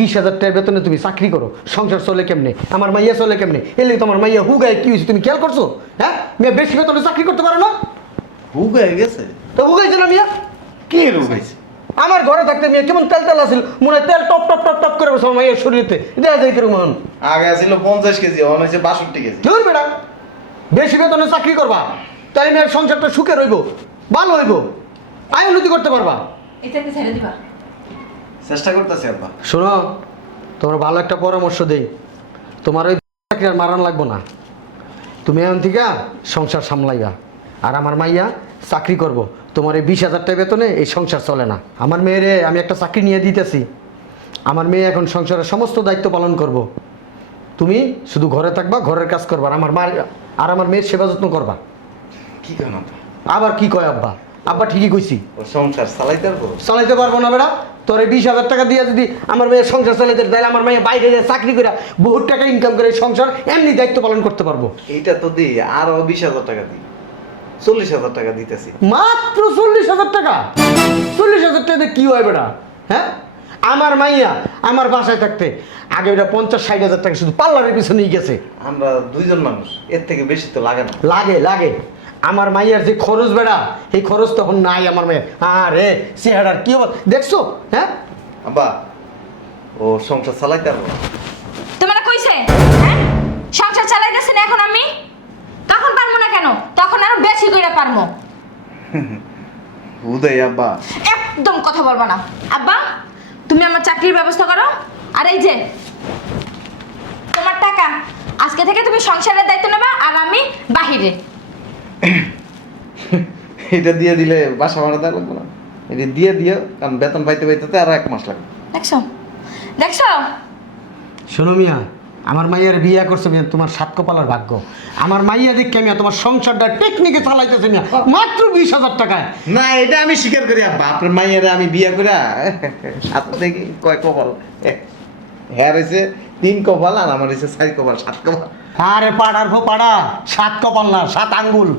20,000 টাকার বেতনে তুমি চাকরি করো, সংসার চলে কেমনে, আমার মাইয়া চলে কেমনে, এলে তোমার মাইয়া হুগায় কি হয়েছে তুমি খেয়াল করছো? হ্যাঁ, মেয়ে বেশি বেতনে চাকরি করতে পারো না? হুগায় গেছে? তো হুগাইছে না মিয়া? কে হুগাইছে? আমার ঘরে থাকতে মেয়ে কেমন তেল তেল আসিল, মনে হয় তেল টপ টপ টপ টপ করে বসে মাইয়ের শরীরেতে দেখা যায় কিরকম হন। আগে ছিল 50 কেজি, এখন হয়েছে 62 কেজি। ধুর বেটা, বেশি বেতনে চাকরি করবা, তাই মেয়ের সংসারটা সুখে রইব, ভালো হইব, আয় উন্নতি করতে পারবা। এটাকে ছেড়ে দিবা। চেষ্টা করতেছি আব্বা। শোনো, তোমার ভালো একটা পরামর্শ দেই, তোমার ওই চাকরি আর মারান লাগবো না, তুমি এখন থেকে সংসার সামলাইবা, আর আমার মাইয়া চাকরি করব। তোমার এই 20,000 টাকা বেতনে এই সংসার চলে না। আমার মেয়েরে আমি একটা চাকরি নিয়ে দিতেছি, আমার মেয়ে এখন সংসারের সমস্ত দায়িত্ব পালন করব। তুমি শুধু ঘরে থাকবা, ঘরের কাজ করবা, আর আমার মা আর আমার মেয়ের সেবা যত্ন করবা। কি কেন আব্বা? আবার কি কয় আব্বা? আব্বা ঠিকই কইছি। ও সংসার চালাইতে পারবো? চালাইতে পারবো না বেটা, তোর এই 20,000 টাকা দিয়ে যদি আমার মেয়ের সংসার চালাইতে, তাহলে আমার মেয়ে বাইরে যায় চাকরি করে বহুত টাকা ইনকাম করে এই সংসার এমনি দায়িত্ব পালন করতে পারবো। এইটা তো দিই, আরো 20,000 টাকা দিই, 40,000 টাকা দিতেছি। মাত্র 40,000 টাকা? 40,000 টাকা দিয়ে কি হয় বেটা? হ্যাঁ, আমার মাইয়া আমার বাসায় থাকতে আগে ওটা 50-60,000 টাকা শুধু পার্লারের পিছনেই গেছে। আমরা দুইজন মানুষ, এর থেকে বেশি তো লাগে না। লাগে লাগে, আমার মাইয়ার যে খরচ বেড়া, এই খরচ তখন নাই আমার মেয়ে। আরে চেহারার কি অবস্থা দেখছো? হ্যাঁ, আব্বা, ও সংসার চালাইতে পারবো? তোমার কইছে হ্যাঁ সংসার চালাইতেছেন এখন আমি, তখন পারবো না কেন, তখন আরো বেশি কইরা পারবো। উদয় আব্বা। একদম কথা বলবা না আব্বা, তুমি আমার চাকরির ব্যবস্থা করো। আর এই যে তোমার টাকা, আজকে থেকে তুমি সংসারের দায়িত্ব নেবা, আর আমি বাহিরে। এটা দিয়ে দিলে বাসা ভাড়া দেওয়া লাগবে না? এটা দিয়ে দিও, কারণ বেতন পাইতে পাইতে আরো 1 মাস লাগবে। দেখছো দেখছো? শোনো মিয়া, আমার মাইয়ার বিয়ে করছে মিয়া, তোমার 7 কপালের ভাগ্য। আমার মাইয়া দেখে মিয়া তোমার সংসারটা টেকনিকে চালাইতেছে মিয়া, মাত্র 20,000 টাকায়। না, এটা আমি স্বীকার করি আব্বা, আপনার মাইয়ারে আমি বিয়ে করে সাত থেকে কয় কপাল, হ্যাঁ হয়েছে 3 কপাল, আর আমার হয়েছে 4 কপাল, 7 কপাল। আরে পাড়ার ভো পাড়া, 7 কপাল না 7 আঙ্গুল,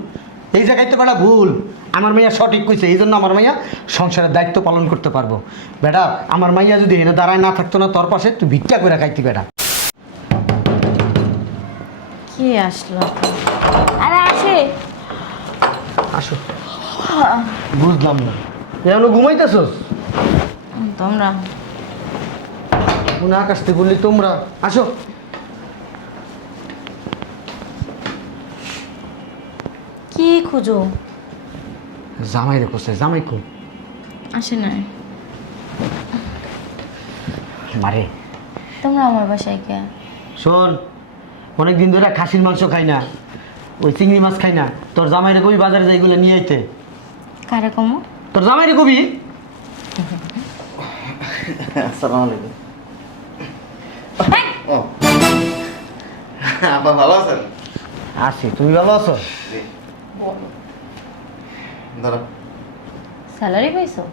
এই জায়গায় তো বেটা ভুল। আমার মাইয়া সঠিক কইছে, এই জন্য আমার মাইয়া সংসারের দায়িত্ব পালন করতে পারবো। বেটা আমার মাইয়া যদি এনে দাঁড়ায় না থাকতো না তোর পাশে, তুই ভিক্ষা করে খাইতি বেটা। কি আসলো? আরে আসে। আসো। বুঝলাম না, এখনো ঘুমাইতেছস? তোমরা মনে আকাশ থেকে বললি তোমরা আসো। কি খুঁজো? জামাই রে কোথায়? জামাই কই? আসে না। মারে তোমরা আমার বাসায় কে? শোন, অনেক দিন ধরে খাসির মাংস খাই না, ওই চিংড়ি মাছ খাই না, তোর জামাইরে কবি বাজারে যাই এগুলো নিয়ে আইতে। কারে কমো? তোর জামাইরে কবি। আসসালামু আলাইকুম। ও আব্বা, ভালো আছেন? আছি, তুমি ভালো আছো? জি। দাঁড়া, স্যালারি পাইছো?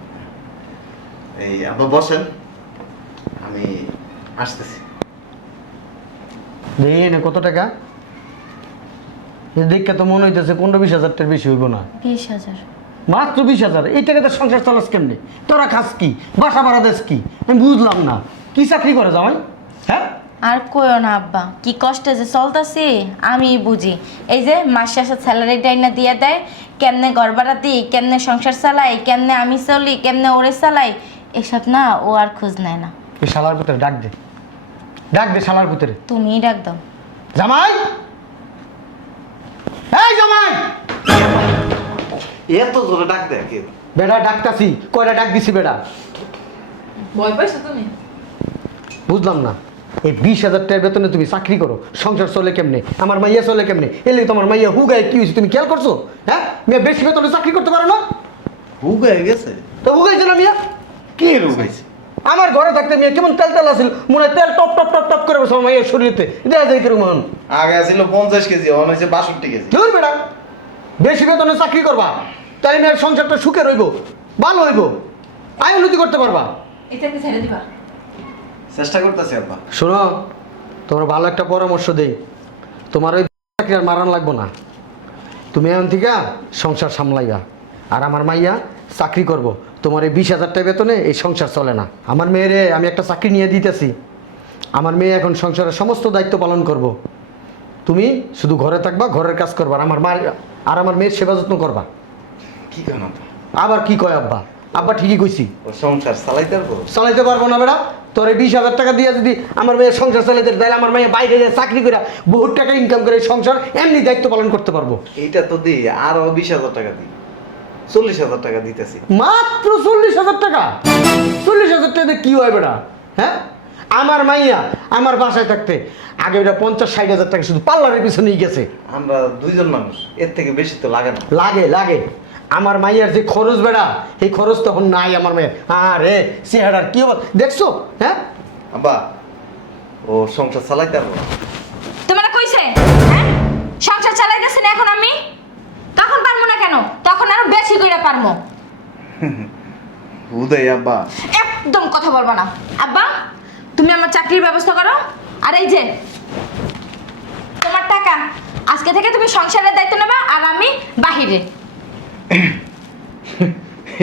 এই আব্বা বসেন, আমি আসতেছি। দেখি না কত টাকা? দেখে তো মনে হইতেছে 15-20,000 টাকার বেশি হইব না। 20,000? মাত্র 20,000? এই টাকাতে সংসার চালাস কেমনে? তোরা খাস কি, বাসা ভাড়া দেস কি? আমি বুঝলাম না, কি চাকরি করে জামাই? হ্যাঁ, আর কইও না আব্বা, কি কষ্টে যে চলতাছি আমি বুঝি। এই যে মাস শেষে স্যালারি ডাইনা দিয়ে দেয়, কেমনে ঘর ভাড়া দিই, কেমনে সংসার চালাই, কেমনে আমি চলি, কেমনে ওরে চালাই, এসব না ও আর খোঁজ নেয় না। এই শালার ভিতরে ডাক দে, ডাক দে শালার ভিতরে। তুমিই ডাক দাও। জামাই, এই জামাই! এত জোরে ডাক দেয় কে? বেটা ডাকতাছি, কয়টা ডাক দিছি বেটা? ভয় পাইছো তুমি? বুঝলাম না, এই 20,000 টাকার বেতনে তুমি চাকরি করো, সংসার চলে কেমনে, আমার মাইয়া চলে কেমনে, এলে তোমার মাইয়া হুগায় কি হয়েছে তুমি খেয়াল করছো? হ্যাঁ, মেয়ে বেশি বেতনে চাকরি করতে পারো না? হুগায় গেছে? তো হুগাইছে না মিয়া? কে হুগাইছে? আমার ঘরে থাকতে মেয়ে কেমন তেল তেল আসিল, মনে হয় তেল টপ টপ টপ টপ করে বসে মাইয়ের শরীরেতে দেখা যায় কিরকম হন। আগে ছিল 50 কেজি, এখন হয়েছে 62 কেজি। ধুর বেটা, বেশি বেতনে চাকরি করবা, তাই মেয়ের সংসারটা সুখে রইব, ভালো হইব, আয় উন্নতি করতে পারবা। এটাকে ছেড়ে দিবা। চেষ্টা করতেছি আব্বা। শোনো, তোমার ভালো একটা পরামর্শ দেই, তোমার ওই চাকরি আর মারান লাগবো না, তুমি এখন থেকে সংসার সামলাইবা, আর আমার মাইয়া চাকরি করব। তোমার এই 20,000 টাকা বেতনে এই সংসার চলে না। আমার মেয়েরে আমি একটা চাকরি নিয়ে দিতেছি, আমার মেয়ে এখন সংসারের সমস্ত দায়িত্ব পালন করব। তুমি শুধু ঘরে থাকবা, ঘরের কাজ করবা, আর আমার মেয়ের সেবা যত্ন করবা। কি কেন আব্বা? আবার কি কয় আব্বা? আব্বা ঠিকই কইছি। ও সংসার চালাইতে পারবো? চালাইতে পারবো না বেটা? তোর এই 20,000 টাকা দিয়ে যদি আমার মেয়ের সংসার চালাইতে, তাহলে আমার মেয়ে বাইরে যায় চাকরি করে বহুত টাকা ইনকাম করে এই সংসার এমনি দায়িত্ব পালন করতে পারবো। এইটা তো দিই, আরো 20,000 টাকা দিই, 40,000 টাকা দিতেছি। মাত্র 40,000 টাকা? 40,000 টাকা দিয়ে কি হয় বেটা? হ্যাঁ, আমার মাইয়া আমার বাসায় থাকতে আগে বেটা 50-60,000 টাকা শুধু পার্লারের পিছনেই গেছে। আমরা দুইজন মানুষ, এর থেকে বেশি তো লাগে না। লাগে লাগে। আমার মাইয়ার যে খরচ বেড়া, এই খরচ তখন নাই আমার মেয়ের। আরে চেহারার কি অবস্থা দেখছো? হ্যাঁ আব্বা, ও সংসার চালাইতে পারবো? তোমার কইছে হ্যাঁ সংসার চালাইতেছেন এখন আমি? তখন পারবো না কেন? তখন আরো বেশি কইরা পারবো। উদয় আব্বা, একদম কথা বলবা না। আব্বা, তুমি আমার চাকরির ব্যবস্থা করো। আর এই যে তোমার টাকা, আজকে থেকে তুমি সংসারের দায়িত্ব নেবা, আর আমি বাহিরে।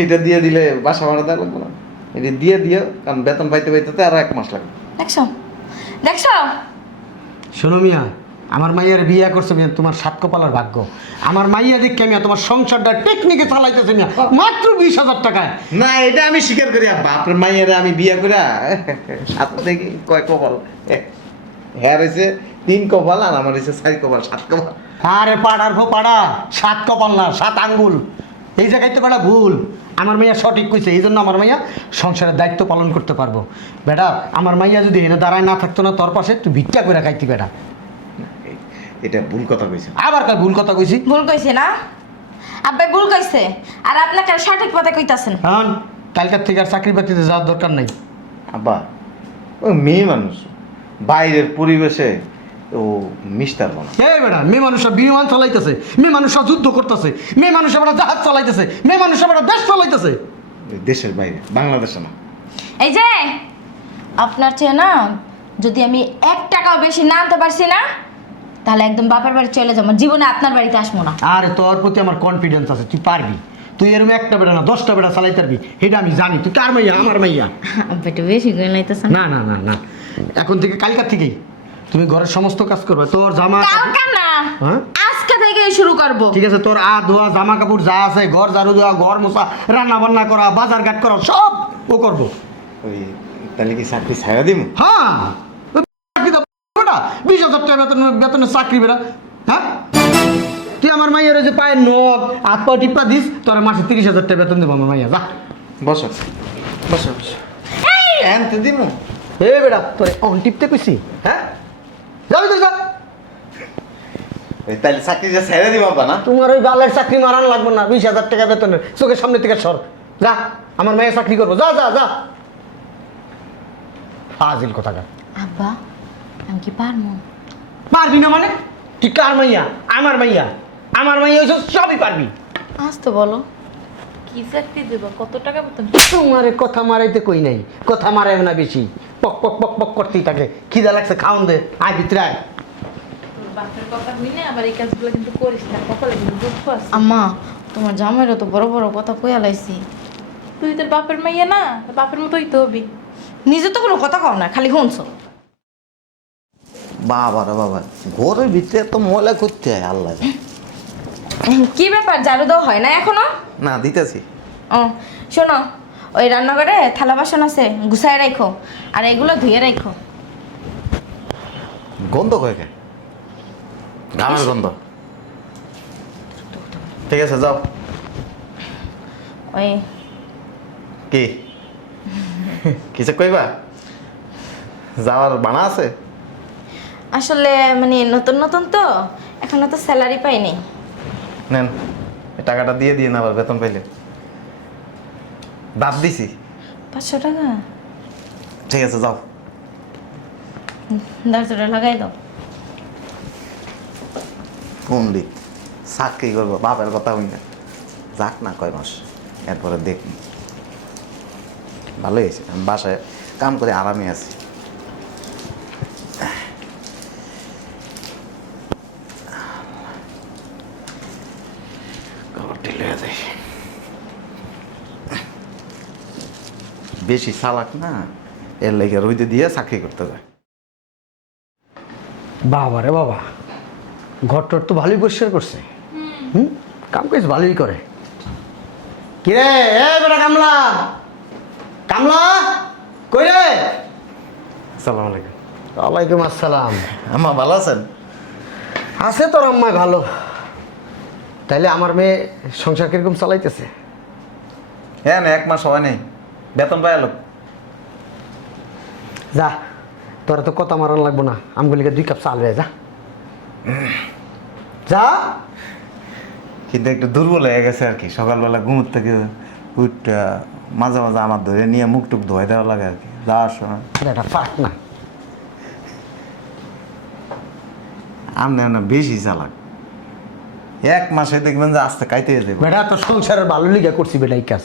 এটা দিয়ে দিলে বাসা ভাড়া দেওয়া লাগবে না? এটা দিয়ে দিও, কারণ বেতন পাইতে পাইতে তো আরো 1 মাস লাগবে। দেখছো দেখছো? শোনো মিয়া, আমার মাইয়ার বিয়ে করছে মিয়া, তোমার 7 কপালের ভাগ্য। আমার মাইয়া দেখে মিয়া তোমার সংসারটা টেকনিকে চালাইতেছে মিয়া মাত্র 20,000 টাকায়। না, এটা আমি স্বীকার করি আব্বা, আপনার মাইয়ারে আমি বিয়ে করে সাথে থেকে কয় কপাল, হ্যাঁ হয়েছে 3 কপাল, আর আমার হয়েছে 4 কপাল, 7 কপাল। আরে পাড়ার ভো পাড়া, 7 কপাল না 7 আঙ্গুল। এই জায়গায় তো বেটা ভুল। আমার মাইয়া সঠিক কইছে, এই জন্য আমার মাইয়া সংসারের দায়িত্ব পালন করতে পারবো। বেটা আমার মাইয়া যদি এনে দাঁড়ায় না থাকতো না তোর পাশে, তুই ভিক্ষা করে খাইতি বেটা। এটা ভুল কথা কইছে। আবার কার ভুল কথা কইছি? ভুল কইছে না? আব্বাই ভুল কইছে, আর আপনাকে সঠিক পথে কইতাছেন। কারণ কালকার থেকে আর চাকরি বাকরিতে যাওয়ার দরকার নাই। আব্বা, ও মেয়ে মানুষ, বাইরের পরিবেশে ও মিশতে পারবো না। এই বেটা, মেয়ে মানুষরা বিমান চালাইতেছে, মেয়ে মানুষরা যুদ্ধ করতেছে, মেয়ে মানুষ আবার জাহাজ চালাইতেছে, মেয়ে মানুষ আবার দেশ চালাইতেছে। দেশের বাইরে, বাংলাদেশে না। এই যে আপনার চেয়ে না, যদি আমি 1 টাকাও বেশি না আনতে পারছি না, তাহলে একদম বাপের বাড়ি চলে যাবো, জীবনে আপনার বাড়িতে আসবো না। আরে তোর প্রতি আমার কনফিডেন্স আছে, তুই পারবি। তুই এরকম একটা বেটা না 10টা বেটা চালাইতে পারবি, এটা আমি জানি। তুই কার মাইয়া? আমার মাইয়া। আব্বা একটু বেশি করে লাইতেছেন। না না না না, এখন থেকে কালকার থেকেই তুমি ঘরের সমস্ত কাজ করবে। তোর জামা কালকে না, হ্যাঁ আজকে থেকেই শুরু করব। ঠিক আছে, তোর ধোয়া, জামা কাপড় যা আছে, ঘর ঝাড়ু দেওয়া, ঘর মোছা, রান্না বান্না করা, বাজার ঘাট করা, সব ও করবো। ওই তাহলে কি চাকরি ছাড়া দিব? হ্যাঁ, ওই চাকরি তো বেটা 20,000 টাকা বেতনের চাকরি বেটা। হ্যাঁ, তুই আমার মাইয়ের যে পায়ের নখ হাত পা টিপা দিস, তোর মাসে 30,000 টাকা বেতন দেবো আমার মাইয়া। যা বসো বসো বসো, এনতে দিব। এ বেটা, তোর অন টিপতে কইছি? হ্যাঁ, যাবি তো যা। ওই তাহলে চাকরি যে ছেড়ে দিব আব্বা না? তোমার ওই বালের চাকরি মারান লাগবে না, 20,000 টাকা বেতনের, চোখের সামনে থেকে সর। যা, আমার মায়ের চাকরি করবো। যা যা যা, ফাজিল কোথাকার। আব্বা, আমি কি পারবো? পারবি না মানে? তুই কার মাইয়া? আমার মাইয়া। আমার মাইয়া হইছ, সবই পারবি। আজ তো বলো কি চাকরি দেবো? কত টাকা বেতন? তোমারে কথা মারাইতে কই নাই, কথা মারাইবে না বেশি, পক পক পক পক করতেই থাকে। খিদা লাগছে, খাওন দে, আয় ভিতরে আয়। তোর বাপের কথা হই না, আবার এই কাজগুলো কিন্তু করিস না, কপালে কিন্তু দুঃখ আছে। আম্মা, তোমার জামাইরও তো বড় বড় কথা কইয়া লাইছি। তুই তোর বাপের মাইয়া না, তোর বাপের মতোই তো হবি। নিজে তো কোনো কথা কও না, খালি শুনছো। বাবা রে বাবা, ঘরের ভিতরে এত ময়লা করতে হয় আল্লাহ জানে। কি ব্যাপার, ঝাড়ু দেওয়া হয় না এখনো? না, দিতেছি। ও শোনো, ওই রান্নাঘরে থালা বাসন আছে, গুছায় রাখো, আর এগুলো ধুয়ে রাখো। গন্ধ কয়েকে, ঘামের গন্ধ। ঠিক আছে, যাও। ওই কি কিছু কইবা? যাওয়ার বানা আছে? আসলে মানে নতুন নতুন তো, এখনো তো স্যালারি পাইনি। নেন, এই টাকাটা দিয়ে দিয়ে না, আবার বেতন পাইলে। দাঁত দিছি। 500 টাকা? ঠিক আছে, যাও। 10 লাগাই দাও। পণ্ডিত চাকরি করবো, বাপের কথা হই না। যাক না কয় মাস, এরপরে দেখুন। ভালোই হয়েছে, আমি বাসায় কাম করে আরামে আছি। খবর ঢিলে যায়। বেশি চালাক না, এর লেগে রইতে দিয়ে চাকরি করতে যায়। বাবা রে বাবা, ঘরটর তো ভালোই পরিষ্কার করছে। হুম, কাম কাজ ভালোই করে। কিরে এ বেটা কামলা, কামলা কই রে? আসসালামু আলাইকুম। ওয়ালাইকুম আসসালাম। আম্মা ভালো আছেন? আছে তোর আম্মা ভালো। তাইলে আমার মেয়ে সংসার কিরকম চালাইতেছে? হ্যাঁ না, 1 মাস হয় নাই, বেতন পাই এলো। যা, তোরা তো কথা মারান লাগবো না, আমগুলিকে 2 কাপ চাল হয়ে যা যা। কিন্তু একটু দুর্বল হয়ে গেছে আর কি, সকালবেলা ঘুমোর থেকে উঠটা মাঝে মাঝে আমার ধরে নিয়ে মুখ টুক ধোয় দেওয়া লাগে আর কি যাওয়ার সময়। এটা ফাট না। আমনে না বেশি চালাক, 1 মাসে দেখবেন যে আস্তে কাইতে যাবে। বেটা তো সংসারের ভালো লিগা করছি বেটা এই কাজ,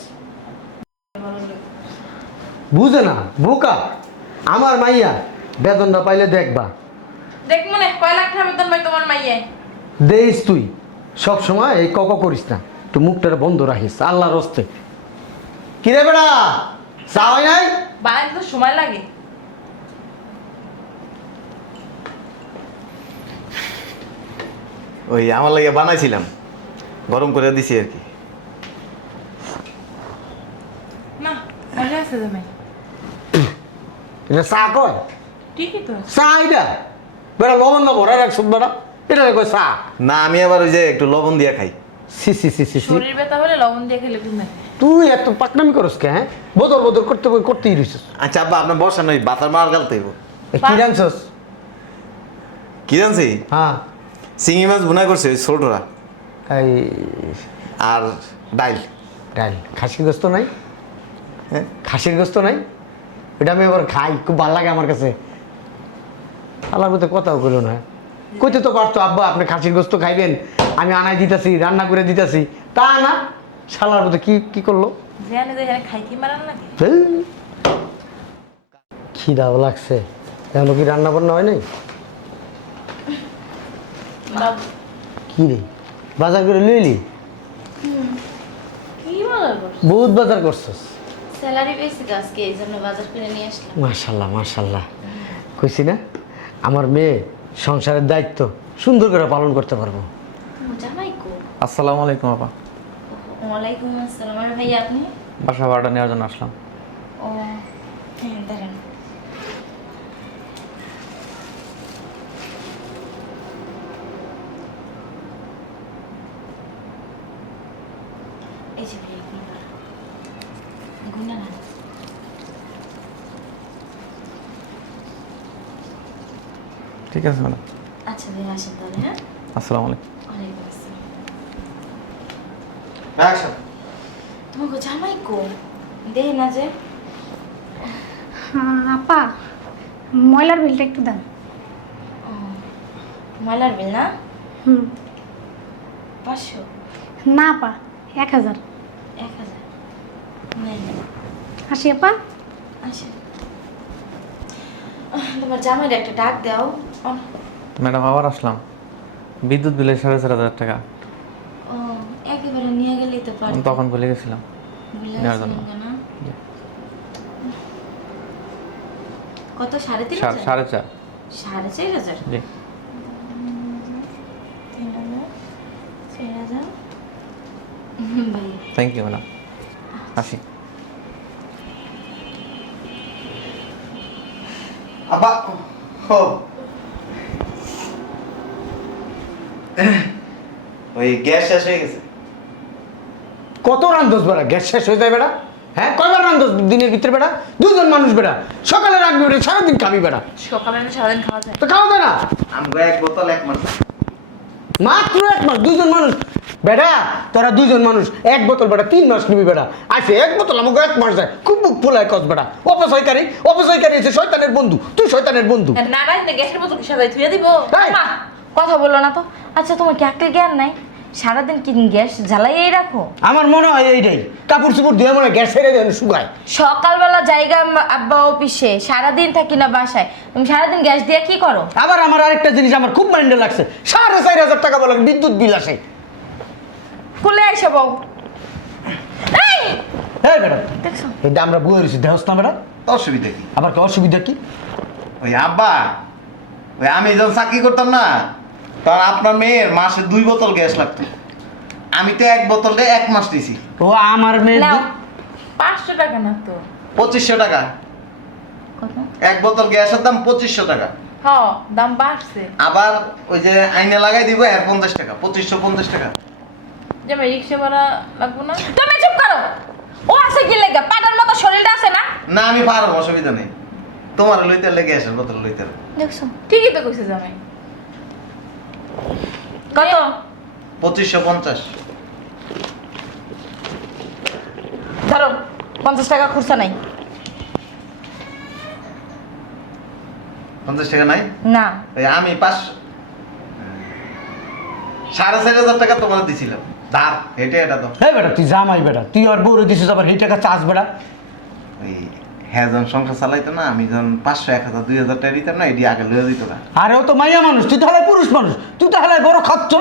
বুঝে না বোকা। আমার মাইয়া বেতনটা পাইলে দেখবা, দেখ মনে কয় লাখ টাকা বেতন পাই তোমার মাইয়ে? দেইস তুই সব সময় এই কক করিস না, একটু মুখটা বন্ধ রাখিস আল্লাহর হস্তে। কিরে বেটা চা হয় নাই? বানাইতে তো সময় লাগে। ওই আমার লাগে বানাইছিলাম, গরম করে দিছি আর কি। না মজা আছে তুমি। এটা চা কয়? ঠিকই তো। চা এটা বেটা লবণ না ভরা রাখছ বেটা, এটা কয় চা? না আমি আবার ওই যে একটু লবণ দিয়ে খাই। C C C C C. শরীর ব্যথা হলে লবণ দিয়ে খেলে ঘুমে। তুই এত পাকনামি করস কে? হ্যাঁ, বদর বদর করতেই রইছিস। আচ্ছা আব্বা আপনার বসেন, ওই বাতার মার গালতে কি জানছস? কি জানছি? হ্যাঁ, চিংড়ি মাছ ভুনা করছে ওই ছোটরা, এই আর ডাইল। ডাল খাসির গোস্ত নাই? হ্যাঁ খাসির গোস্ত নাই? এটা আমি এবার খাই, খুব ভালো লাগে আমার কাছে। আল্লাহর মধ্যে কথাও কইল না, কইতে তো পারতো আব্বা আপনি খাসির গোস্ত খাইবেন, আমি আনাই দিতেছি, রান্না করে দিতেছি, তা না শালার মধ্যে কি করলো? জানে যে এখানে খাইতে মারান লাগে। খিদাও লাগছে, এখনো কি রান্না বান্না হয় নাই? বাবু কি রে বাজার করে লইলি? কি বাজার করছ? বহুত বাজার করছস। স্যালারি পেয়েছি তো আজকে, এই জন্য বাজার করে নিয়ে আসলাম। মাশাল্লাহ মাশাল্লাহ, কইছি না আমার মেয়ে সংসারের দায়িত্ব সুন্দর করে পালন করতে পারবো। জামাই কো? আসসালামু আলাইকুম আপা। ওয়ালাইকুম আসসালাম। আর ভাই আপনি? বাসা ভাড়াটা নেওয়ার জন্য আসলাম। ও হ্যাঁ, দাঁড়ান। এই যে ভাই গুনা না। ঠিক আছে ম্যাডাম। আচ্ছা ভাই আসেন তাহলে। হ্যাঁ, আসসালামু আলাইকুম। ওয়ালাইকুম আসসালাম। অ্যাকশন। তোমাকে জামাই কো? দেখ না যে। হ্যাঁ আপা, ময়লার বিলটা একটু দেন। ও, ময়লার বিল না? হুম। 500? না আপা, 1000। 1000? নেন। আসি আপা। আচ্ছা, তোমার জামাইয়ের একটা ডাক দাও। ম্যাডাম আবার আসলাম, বিদ্যুৎ বিলের 4,500 টাকা ও, একেবারে নিয়ে গেলেই তো পারো। আমি তখন ভুলে গেছিলাম নেওয়ার জন্য। জি। কত? 3,500? 4,500। 4,500? জি। 3,000, 4,000। ভাই থ্যাংক ইউ ম্যাডাম, আসি। আব্বা ও ওই গ্যাস শেষ হয়ে গেছে। কত রান্ধস বেড়া? গ্যাস শেষ হয়ে যায় বেড়া? হ্যাঁ, কয়বার রান্ধস দিনের ভিতরে বেড়া? 2 জন মানুষ বেড়া, সকালে রাখবি বেড়া, সারাদিন খাবি বেড়া, সকালে না সারাদিন খাওয়া যায়। তো খাওয়া যায় না? আমগো 1 বোতল 1 মাস। মাত্র 1 মাস, 2 জন মানুষ বেড়া, তোরা 2 জন মানুষ 1 বোতল বেড়া 3 মাস নিবি বেড়া, আছে 1 বোতল আমাকে 1 মাস যায়, খুব বুক ফোলায় কস বেড়া। অপচয়কারী হচ্ছে শয়তানের বন্ধু, তুই শয়তানের বন্ধু। না রাইতে গ্যাসের বোতল কি সাজাই থুয়ে দিব? এই! মা, কথা বললো না তো। আচ্ছা, তোমার কি আকল জ্ঞান নাই? সারাদিন কি গ্যাস জ্বালাইয়েই রাখো? আমার মনে হয় এইটাই, কাপড় চোপড় ধুয়ে মনে হয় গ্যাস ছেড়ে দেন শুকায়। সকালবেলা জায়গা আব্বা অফিসে, সারাদিন থাকি না বাসায়, তুমি সারাদিন গ্যাস দিয়ে কি করো? আবার আমার আরেকটা জিনিস আমার খুব মাইন্ডে লাগছে, 4,500 টাকা বলে বিদ্যুৎ বিল আসে। খুলে আইসা বউ। এই এই বেটা দেখছো এটা আমরা বুয়ে রয়েছি দেহস না বেটা অসুবিধা কি আবার কি অসুবিধা কি ওই আব্বা ওই আমি যখন চাকরি করতাম না তখন আপনার মেয়ের মাসে 2 বোতল গ্যাস লাগতো আমি তো 1 বোতলে 1 মাস দিছি ও আমার মেয়ে নাও 500 টাকা না তো 2500 টাকা কত 1 বোতল গ্যাসের দাম 2500 টাকা হ দাম বাড়ছে আবার ওই যে আইনে লাগাই দিব এর 50 টাকা 2550 টাকা জামাই রিক্সা ভাড়া লাগবো না তুমি চুপ করো ও আছে কি লেগা পাটার মতো শরীরটা আছে না না আমি পারবো অসুবিধা নেই তোমার লইতে লেগে গ্যাসের বোতল লইতে হবে। দেখছো ঠিকই তো কইছে জামাই কত 2550 ধরো 50 টাকা খুচরা নাই 50 টাকা নাই না এই আমি 4,500 টাকা তোমার দিছিলাম ধার হেঁটে এটা তো এই বেটা তুই জামাই বেটা তুই আর বউরে দিছিস আবার এই টাকা চাস বেটা ওই হ্যাঁ যখন সংসার চালাইতো না আমি যখন 500 1000 2000 টাকা দিতাম না এটি আগে লয়ে দিত না আরে ও তো মাইয়া মানুষ তুই তো হলে পুরুষ মানুষ তুই তো হলে বড় খচ্চ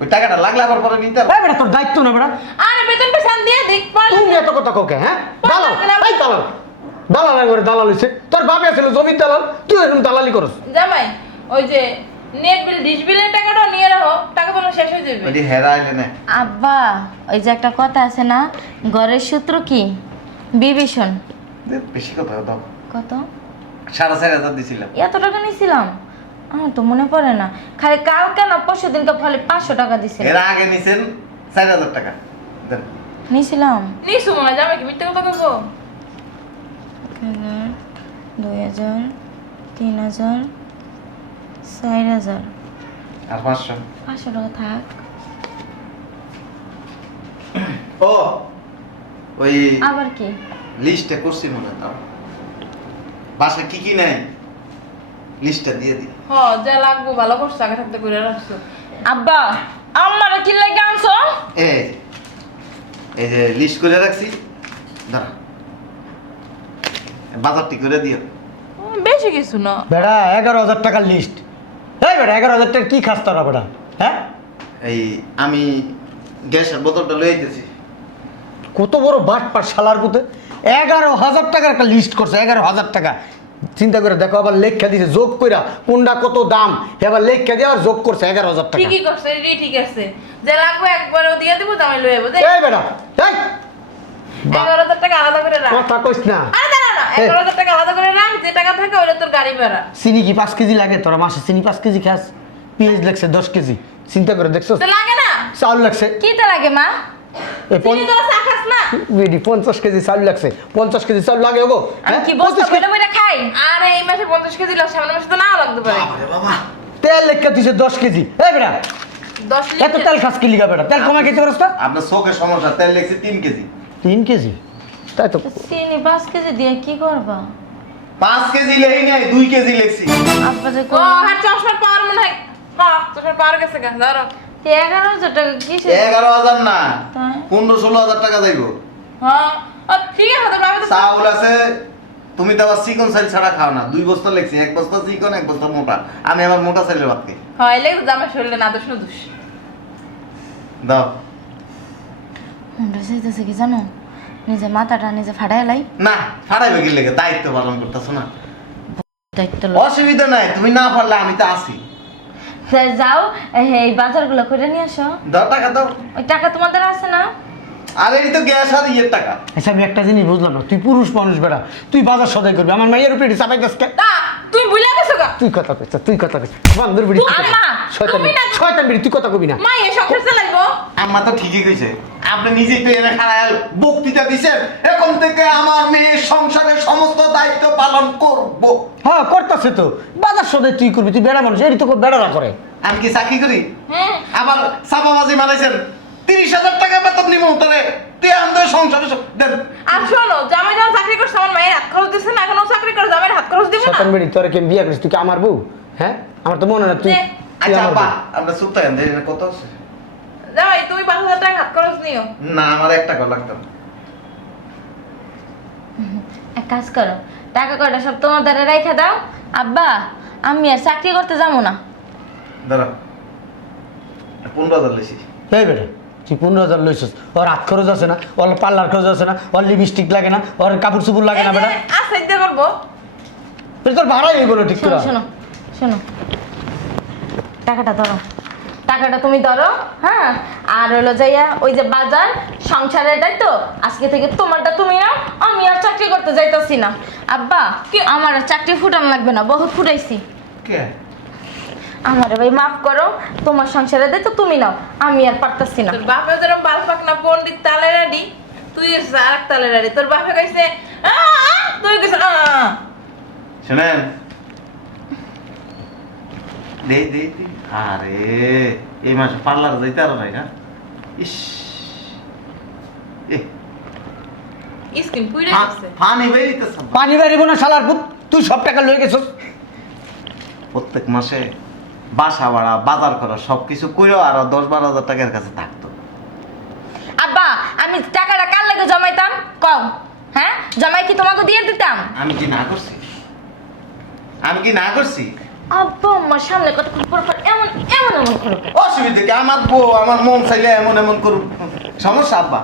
ওই টাকাটা লাগলে আবার পরে নিতে হবে। এই বেটা তোর দায়িত্ব না বেটা আরে বেতন পেছান দিয়ে দেখ পড়ে তুমি এত কথা কোকে হ্যাঁ দালাল এই দালাল দালাল করে দালাল হইছে তোর বাপে ছিল জমির দালাল তুই এরকম দালালি করস জামাই ওই যে নেট বিল ডিশ বিলের টাকাটাও নিয়ে রাখো টাকা তো শেষ হয়ে যাবে ওইটি হেরাইলে না আব্বা ওই যে একটা কথা আছে না ঘরের সূত্র কি বিভীষণ বেশি কথা দাও কত 4,500 দিছিলাম এত টাকা নিয়েছিলাম আমার তো মনে পড়ে না খালি কালকে না পরশু দিনকে ফলে 500 টাকা দিছিলাম এর আগে নিছেন 4,000 টাকা দেন নিয়েছিলাম নিশু মনে হয় জামাই কি মিথ্যে কথা কইবো 1000 2000 3000 4000 আর 500 500 টাকা থাক ও ওই আবার কি লিস্টটা করছি মনে হয় তাও বাসায় কি কি নাই লিস্টটা দিয়ে দিই হ যা লাগবো ভালো করছো আগে থাকতে করে রাখছো আব্বা আমারে কি লাগে আনছো এই এই যে লিস্ট করে রাখছি দাঁড়া বাজারটি করে দিও বেশি কিছু না বেটা 11,000 টাকার লিস্ট এই বেটা 11,000 টাকা কি খাস তোরা বেটা হ্যাঁ এই আমি গ্যাসের বোতলটা লয়ে আইতেছি কত বড় বাট পার শালার পুতে 11,000 টাকার একটা লিস্ট করছে 11,000 টাকা চিন্তা করে দেখো আবার লেখা দিছে যোগ কইরা কোনটা কত দাম এবার লেখা দিয়ে আর যোগ করছে 11,000 টাকা ঠিকই করছে এটাই ঠিক আছে যা লাগবে একবারে দিয়ে দেবো জামাই লয়ে যাবো এই বেটা এই 11,000 টাকা আলাদা করে রাখ কথা কইস না আরে দাঁড়া না 11,000 টাকা আলাদা করে রাখ যে টাকা থাকে ওটা তোর গাড়ি ভাড়া চিনি কি 5 কেজি লাগে তোরা মাসে চিনি 5 কেজি খাস পেঁয়াজ লাগছে 10 কেজি চিন্তা করে দেখছো তো লাগে না চাউল লাগছে কি তে লাগে মা এই চিনি তোরা চা খাস না বিডি 50 কেজি চাউল লাগছে 50 কেজি চাউল লাগে গো আমি কি বস্তা 25 কেজি- বইলে বইলে খাই আরে এই মাসে 50 কেজি লাগ সামনের মাসে তো নাও লাগতে পারে আরে বাবা তেল লেখা দিছে 10 কেজি এই বেটা 10 এত লিটার তেল খাস কি লিগা বেটা তেল কমা খেতে পারছ না আপনার চোখের সমস্যা তেল লেগেছে 3 কেজি 3 কেজি তাই তো চিনি 5 কেজি দিয়ে কি করবা 5 কেজি লেই নাই 2 কেজি লেগছি আব্বা যে ও হাত চশমার পাওয়ার মনে হয় হ্যাঁ চশমার পাওয়ার গেছে কেন ধরো 11,000 টাকা কিসে 11,000 না তাই? 15-16,000 টাকা যাইবো হ্যাঁ ঠিক আছে তো আমি তো চাউল আছে তুমি তো আবার চিকন চাইল ছাড়া খাও না 2 বস্তা লেগছি 1 বস্তা চিকন 1 বস্তা মোটা আমি আবার মোটা চাইলের ভাত খাই হ্যাঁ এলে জামাই শরীরে না দোষ না দোষ দাও মনটা চাইতেছে কি জানো নিজে মাথাটা নিজে ফাটাই লাই না ফাড়াইবে কি লেগে দায়িত্ব পালন করতেছো না দায়িত্ব অসুবিধা নাই তুমি না পারলে আমি তো আছি যাও এই বাজারগুলো করে নিয়ে আসো দাও টাকা দাও ওই টাকা তোমাদের আছে না আরে এই তো গ্যাস আর ইয়ের টাকা আচ্ছা আমি একটা জিনিস বুঝলাম না তুই পুরুষ মানুষ বেটা তুই বাজার সদাই করবি আমার মাইয়ের উপরে চাপাই গাছ তা তুমি ভুলে গেছো গা তুই কথা কইছ তুই কথা কইছ বান্দর বিড়ি আম্মা, শয়তান তুমি না শয়তান বিড়ি তুই কথা কবি না মা এ সংসার চালাইবো আম্মা তো ঠিকই কইছে আপনি নিজেই তো এনে খারাপ বক্তৃতা দিছেন এখন থেকে আমার মেয়ে সংসারের সমস্ত দায়িত্ব পালন করব হ্যাঁ করতেছে তো বাজার সদাই তুই করবি তুই বেড়া মানুষ এরই তো বেড়ারা করে আমি কি চাকরি করি হ্যাঁ আবার চাপাবাজি মানাইছেন 30,000 টাকা বেতন নিব তোরে তুই আমাদের সংসারে দেন আর শোনো জামাই যখন চাকরি করছে আমার মায়ের হাত খরচ দিচ্ছে না এখন ও চাকরি করে জামাইয়ের হাত খরচ দিব না শয়তান বিড়ি তোরে কি বিয়ে করিস তুই কি আমার বউ হ্যাঁ আমার তো মনে হয় না তুই নে। তুই আচ্ছা আমার আপা বউ। আমরা চুপ থাকেন দেরি না কত আছে জামাই তুমি 5,000 টাকা হাত খরচ নিও না আমার 1 টাকা লাগতো না। এক কাজ করো টাকা কয়টা সব তোমাদের রেখে দাও আব্বা আমি আর চাকরি করতে যাবো না দাঁড়া 15,000 লেছি এই বেটা তুই 15,000 লইছিস, ওর হাত খরচ আছে না, ওর পার্লার খরচ আছে না, ওর লিপস্টিক লাগে না, ওর কাপড় চুপুর লাগে না বেটা? আচ্ছা দিতে পারবো। এটা তোর ভাড়াই হয়ে গেলো ঠিক শোনো করে। শোনো শোনো, টাকাটা ধরো, টাকাটা তুমি ধরো। হ্যাঁ, আর হলো যাইয়া ওই যে বাজার সংসারের দায়িত্ব আজকে থেকে তোমারটা তুমি নাও, আমি আর চাকরি করতে যাইতাছি না। আব্বা কি আমার আর চাকরি ফুটানো লাগবে না, বহুত ফুটাইছি। কে আমারে ভাই মাফ করো, তোমার সংসারের দায়িত্ব তুমি নাও, আমি আর পারতাছি না। তোর বাপে যেরকম বাল পাকনা পণ্ডিত তালে রাডি, তুই এসেছিস আর এক তালে রাডি। তোর বাপে কইছে তুই কইছিস শুনেন, দে দে দে। আরে এই মাসে পার্লার যাইতে আরো নাই না। ইস এ স্কিন পুইরে গেছে। পানি বেরিতেছে। পানি বাড়িব না শালার পুত, তুই সব টাকা লয়ে গেছিস। প্রত্যেক মাসে বাসা ভাড়া বাজার করা সবকিছু কইরো আর 10-12 হাজার টাকার কাছে থাকতো। আব্বা আমি টাকাটা কার লাগে জমাইতাম কও? হ্যাঁ, জমাই কি তোমাকে দিয়ে দিতাম? আমি কি না করছি? আমি কি না করছি? আব্বা আমার সামনে কত পর এমন এমন এমন করো। অসুবিধা কি? আমার বউ আমার মন চাইলে এমন এমন করুক, সমস্যা আব্বা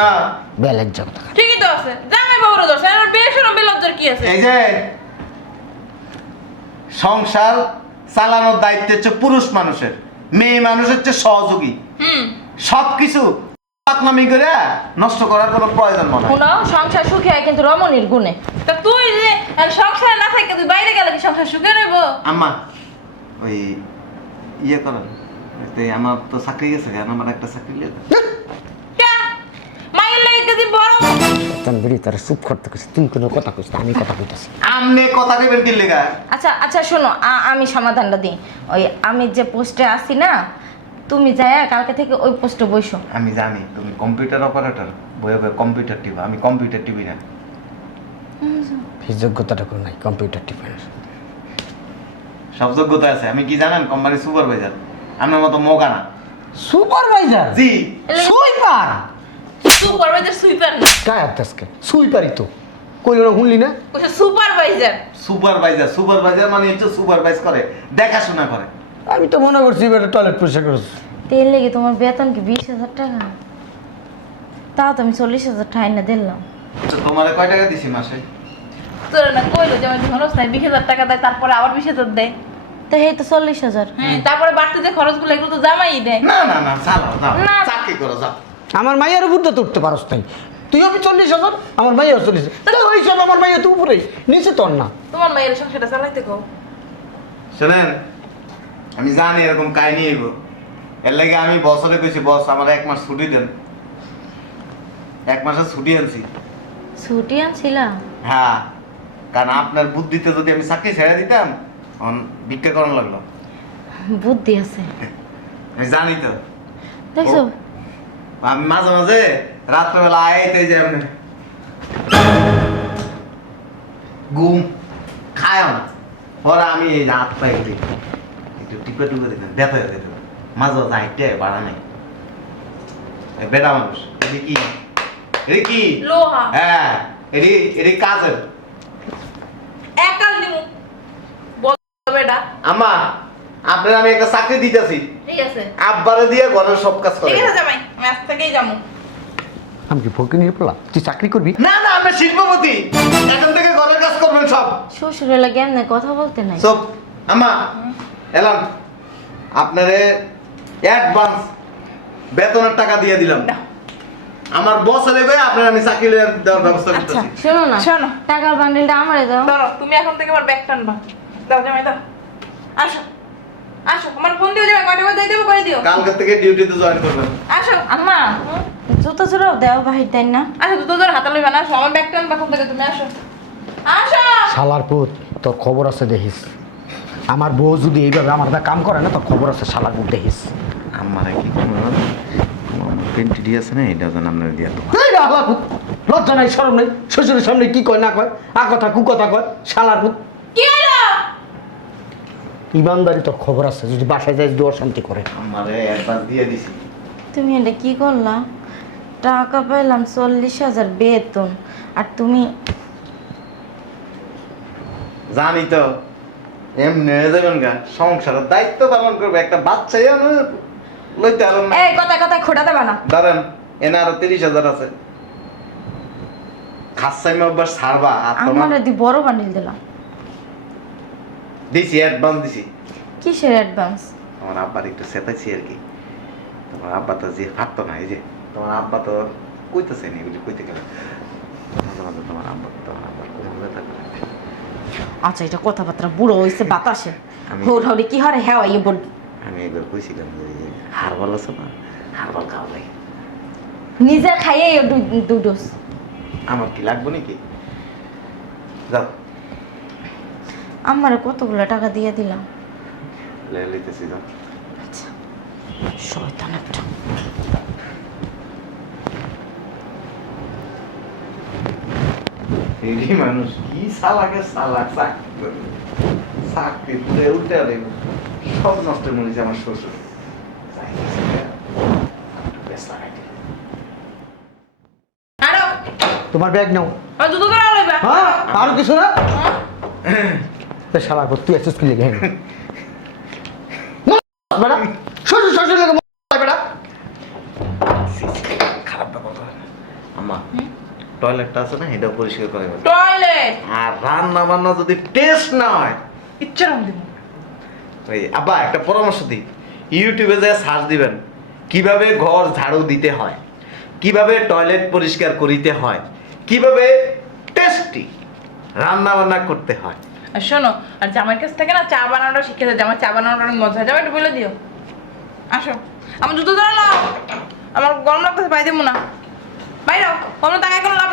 না? বেলের জগ টাকা। ঠিকই তো আছে, জামাই বাবুর দোষ, আর বেশরম বেলজ্জার কি আছে? এই যে সংসার চালানোর দায়িত্ব হচ্ছে পুরুষ মানুষের, মেয়ে মানুষ হচ্ছে সহযোগী। সবকিছু পাকনামি করে নষ্ট করার কোনো প্রয়োজন মনে হয় না। শুনো, সংসার সুখে হয় কিন্তু রমণীর গুণে। তা তুই যে সংসারে না থাকে তুই বাইরে গেলে কি সংসার সুখে রইব? আম্মা ওই ইয়ে করেন, আমার তো চাকরি গেছে, কেন আমার একটা চাকরি লেগে কে মাইল লাগে কেজি বড় তখন বেরিয়ে তারা চুপ করতে কইছে, তুই কোনো কথা কইস না, আমি কথা কইতাছি। আমনে কথা কইবেন কি লেগা? আচ্ছা আচ্ছা শোনো, আমি সমাধানটা দিই। ওই আমি যে পোস্টে আছি না, তুমি যায়া কালকে থেকে ওই পোস্টে বসো। আমি জানি তুমি কম্পিউটার অপারেটর, বইয়ে বইয়ে কম্পিউটার টিপা, আমি কম্পিউটার টিপি না। এই যোগ্যতাটা কোনো নাই কম্পিউটার টিপার। সব যোগ্যতা আছে, আমি কি জানেন, কোম্পানি সুপারভাইজার, আপনার মতো মোগা না। সুপারভাইজার? জি সুইপার? সুপারভাইজার সুইপার না, কার তাসকে সুইপারই তো কইলো না, শুনলি না? কইছে সুপারভাইজার। সুপারভাইজার, সুপারভাইজার মানে হচ্ছে সুপারভাইজ করে, দেখাশোনা করে। আমি তো মনে করছি এবার টয়লেট পরিষ্কার করছি। তেল লেগে তোমার বেতন কি 20,000 টাকা? তাও তো আমি 40,000 টাকা না দিলাম। তো তোমারে কয় টাকা দিছি মাসে? তোর না কইলো যে আমার খরচ নাই, 20,000 টাকা দেয়, তারপরে আবার 20,000 দেয়। তো এই তো 40,000। হ্যাঁ, তারপরে বাড়তি যে খরচগুলো এগুলো তো জামাই দেয়। না না না, চালাও যাও, না। চাকরি করো যাও। আমার মাইয়ার উপর তো উঠতে পারস নাই। তুই আমি 40,000, আমার মাইয়া 40,000। তো ওই সব আমার মাইয়া তো উপরে, নিচে তোর না। তোমার মায়ের সংসারটা চালাইতে কও। শোনেন, আমি জানি এরকম কাহিনী হইব, এর লাগে আমি বছরে কইছি বস আমার 1 মাস ছুটি দেন। 1 মাসের ছুটি আনছি। ছুটি আনছিলাম? হ্যাঁ, কারণ আপনার বুদ্ধিতে যদি আমি চাকরি ছেড়ে দিতাম তখন ভিক্ষা করানো লাগলো। বুদ্ধি আছে, আমি জানি তো। দেখছো? আমি মাঝে মাঝে রাত্রেবেলা আইতে যে আপনি ঘুম খায় না, পরে আমি এই রাত পাই একটু টিপে টুপে দেখেন ব্যথা হয়ে যেত, মাঝে মাঝে আইতে বাড়া নাই। বেটা মানুষ এটি কি, এটি কি? লোহা হ্যাঁ, এটি এটি কাজের। একাল দিমু বল বেটা। আমা আপনার আমি একটা চাকরি দিতেছি, ঠিক আছে আব্বারে দিয়ে ঘরের সব কাজ করে। ঠিক আছে জামাই, আমি আজ থেকেই যাবো। আমি কি ফকির নিয়ে পড়লাম? তুই চাকরি করবি? না না, আমরা শিল্পপতি, এখন থেকে ঘরের কাজ করবেন সব। শ্বশুরের লাগে এমনি কথা বলতে নাই। সব আমা এলাম, আপনারে অ্যাডভান্স বেতনের টাকা দিয়ে দিলাম। আমার বস নেবে, আপনার আমি চাকরি দেওয়ার ব্যবস্থা আচ্ছা করতেছি। শোনো না, শোনো। টাকার বান্ডিলটা আমারে দাও। ধরো তুমি এখন থেকে আমার ব্যাগ টানবা। দাও জামাই দাও, আসো আসো, আমার ফোন দিও জামাই, কয়টা করে দিয়ে দেবো করে দিও। কালকে থেকে ডিউটিতে জয়েন করবেন। আসো আম্মা জুতো জোড়াও দেও বাহির দেন না। আসো, দুটো ধর হাতে লইবা না, আসো আমার ব্যাগ টানবা কোন থেকে, তুমি আসো আসো। শালার পুত, তোর খবর আছে দেখিস। আমার বউ যদি এইভাবে আমার দা কাম করে না, তোর খবর আছে শালার পুত দেখিস। আমারে কি করবেন? আমার পেন্টি আছে না, এটা যেন আপনার দিয়ে দেবো। এই রে শালার পুত, লজ্জা নাই শরম নাই, শ্বশুরের সামনে কি কয় না কয়, আ কথা কু কথা কয় শালার পুত। কি হলো? ইমানদারি তোর খবর আছে, যদি বাসায় যাই যদি অশান্তি করে। আমারে অ্যাডভান্স দিয়ে দিছি। তুমি এটা কি করলা? টাকা পাইলাম 40,000 বেতন, আর তুমি জানি তো এমনি হয়ে যাবেন গা, সংসারের দায়িত্ব পালন করবে, একটা বাচ্চাই লইতে আরো না এই কথায় কথায় খোটা দেবা না। দাঁড়ান এনে আরো 30,000 আছে খাসাইমে একবার ছাড়বা আর তোমার আমার দি বড় বান্ডিল দিলাম। দিছি অ্যাডভান্স দিছি কিসের অ্যাডভান্স? তোমার আব্বার একটু সেটাইছি আর কি তোমার আব্বা তো যে পারতো না এই যে তোমার আব্বা তো কইতেছে নি এগুলি কইতে গেলে তোমার আব্বার কোমর ব্যথা করে আচ্ছা এটা কথাবার্তা বুড়ো হইছে বাতাসে আমি- হোর হরে কি হরে হ্যাঁ এই বল আমি একবার কইছিলাম যে হারবাল আছে না হারবাল খাওয়া যায় নিজে খাইয়ে দুই ডোজ। আমার কি লাগবে নাকি যাও আমারে কতগুলো টাকা দিয়ে দিলাম। লইতেছি যাও আচ্ছা শয়তান একটা। এই মানুষ কি সালাকে সালাক চাকরি পুরে উল্টে দেব সব নষ্ট মনে আমার শ্বশুর আরো তোমার ব্যাগ নাও। আর জুতো ধরা লইবা হ্যাঁ আর কিছু না হ্যাঁ? তো শালা কর তুই এসেছিস কি লেগে বেটা শ্বশুর শ্বশুর লেগে বেটা খারাপ ব্যাপার আম্মা টয়লেটটা আছে না এটা পরিষ্কার করে দেবেন টয়লেট আর রান্না বান্না যদি টেস্ট না হয় ইচ্ছা রকম দিব। ওই আব্বা একটা পরামর্শ দিই ইউটিউবে যে সার্চ দিবেন কিভাবে ঘর ঝাড়ু দিতে হয় কিভাবে টয়লেট পরিষ্কার করিতে হয় কিভাবে টেস্টি রান্না বান্না করতে হয় আর শোনো আর জামাইয়ের কাছ থেকে না চা বানানোটা শিখে যায় আমার চা বানানোটা অনেক মজা হয় জামাই একটু বলে দিও আসো আমার জুতো ধরা নাও আমার গরম লাগতেছে পাই দেবো না বাইরে অন্য টাকায় কোনো লাভ